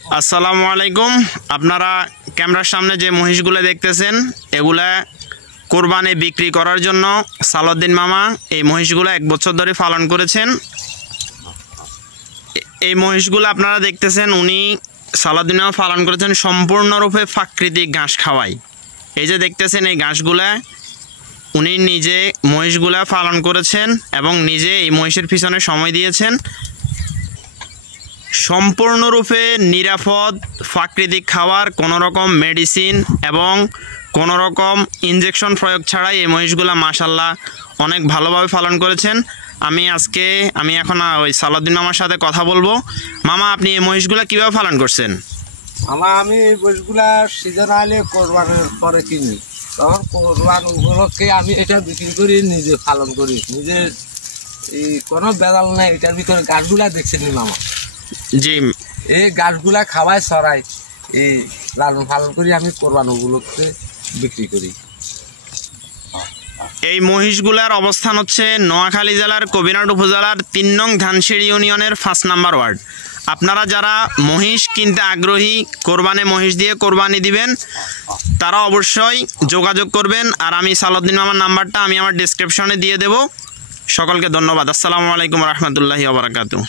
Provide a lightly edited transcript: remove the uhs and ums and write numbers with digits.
আসসালামু আলাইকুম। আপনারা ক্যামেরার সামনে যে মহিষগুলো দেখতেছেন এগুলা কোরবানি বিক্রি করার জন্য সালাউদ্দিন মামা এই মহিষগুলো 1 বছর ধরে পালন করেছেন। এই মহিষগুলো আপনারা দেখতেছেন উনি সালাউদ্দিন মামা পালন করেছেন সম্পূর্ণরূপে প্রাকৃতিক ঘাস খাওয়াই। এই যে দেখতেছেন এই ঘাসগুলা উনি নিজে মহিষগুলা পালন করেছেন এবং নিজে এই মহিষের পিছনে সময় দিয়েছেন। সম্পূর্ণরূপে নিরাপদ প্রাকৃতিক খাবার, কোনো রকম মেডিসিন এবং কোনো রকম ইনজেকশন প্রয়োগ ছাড়াই এই মহিষগুলা মাশাআল্লাহ অনেক ভালোভাবে পালন করেছেন। আমি এখন ওই সালাউদ্দিন মামার সাথে কথা বলবো। মামা, আপনি এই মহিষগুলা কীভাবে পালন করছেন? আমি এই মহিষগুলা সিজন আলে কোরবানের পরে কিনি, তখন কোরবান উপলক্ষে আমি এটা বিক্রি করি, নিজে পালন করি, নিজে এই কোনো বেদাল নাই। এটার ভিতরে গাছগুলা দেখছেন মামা, জি, এই গাছগুলা খাওয়াই ছড়াই, এই লালন পালন করি, আমি কোরবান উপলক্ষে বিক্রি করি। এই মহিষগুলার অবস্থান হচ্ছে নোয়াখালী জেলার কবিরহাট উপজেলার 3 নং ধানসিঁড়ি ইউনিয়নের 5 নম্বর ওয়ার্ড। আপনারা যারা মহিষ কিনতে আগ্রহী, কোরবানি মহিষ দিয়ে কোরবানি দিবেন, তারা অবশ্যই যোগাযোগ করবেন। আর আমি সালাউদ্দিন মামার নাম্বারটা আমি আমার ডেসক্রিপশনে দিয়ে দেব। সকলকে ধন্যবাদ। আসসালামু আলাইকুম রহমতুল্লাহি ওয়া বারাকাতুহু।